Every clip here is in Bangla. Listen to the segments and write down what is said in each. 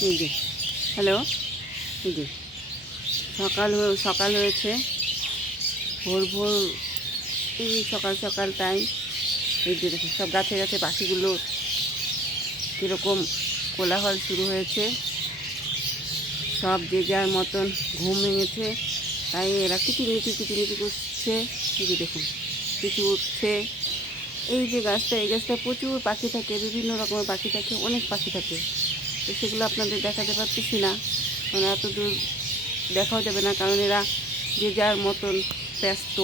এই যে, হ্যালো? এই যে, সকাল হয়ে- সকাল হয়েছে। ভোর ভোর, এই সকাল সকাল টাইম এই যে দেখুন সব গাছে গাছে পাখিগুলো কীরকম কোলাহল শুরু হয়েছে। সব যে যার মতন ঘুম ভেঙেছে, তাই এরা কিচিমিচি কিচিমিচি করছে। এই যে দেখুন কিছু উঠছে। এই যে গাছটা, এই গাছটা প্রচুর পাখি থাকে, বিভিন্ন রকমের পাখি থাকে, অনেক পাখি থাকে। তো সেগুলো আপনাদের দেখাতে পারতেছি না। কারণ এত দূর দেখাও যাবে না, কারণ এরা যে যার মতন ব্যস্ত।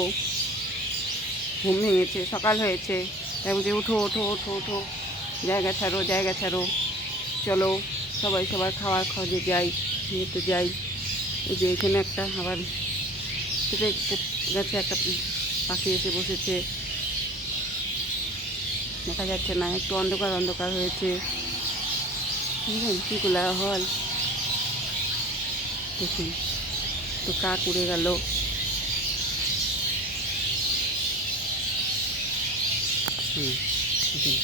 ঘুম ভেঙেছে, সকাল হয়েছে। তাই যে উঠো ওঠো ওঠো ওঠো, জায়গা ছাড়ো জায়গা ছাড়ো। চলো, সবাই সবার খাওয়ার খোঁজে যাই নিয়ে তো যাই। এই যে এখানে একটা আবার সেটা গাছে, একটা পাখি এসে বসেছে। দেখা যাচ্ছে না, একটু অন্ধকার অন্ধকার হয়েছে। বুঝলেন কী কোলাহল দেখুন, তো কাক উড়ে গেল।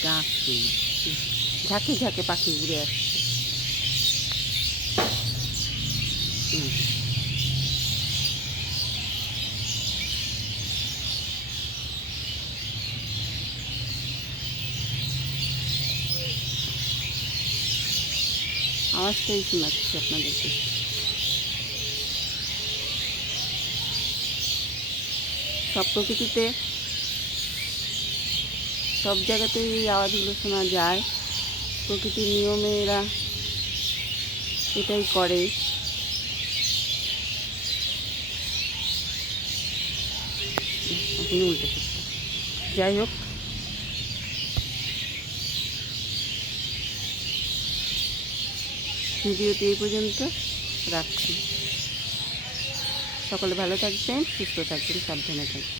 ডাক ঝাঁকে ঝাঁকে পাখি উড়ে আসছে। হুম। আওয়াজটাই শোনাচ্ছি আপনাদেরকে। সব প্রকৃতিতে, সব জায়গাতেই এই আওয়াজগুলো শোনা যায়। প্রকৃতির নিয়মে এরা এটাই করে। যাই হোক। ভিডিওটি এই পর্যন্ত রাখছি। সকলে ভালো থাকবেন সুস্থ থাকবেন সাবধানে থাকবেন।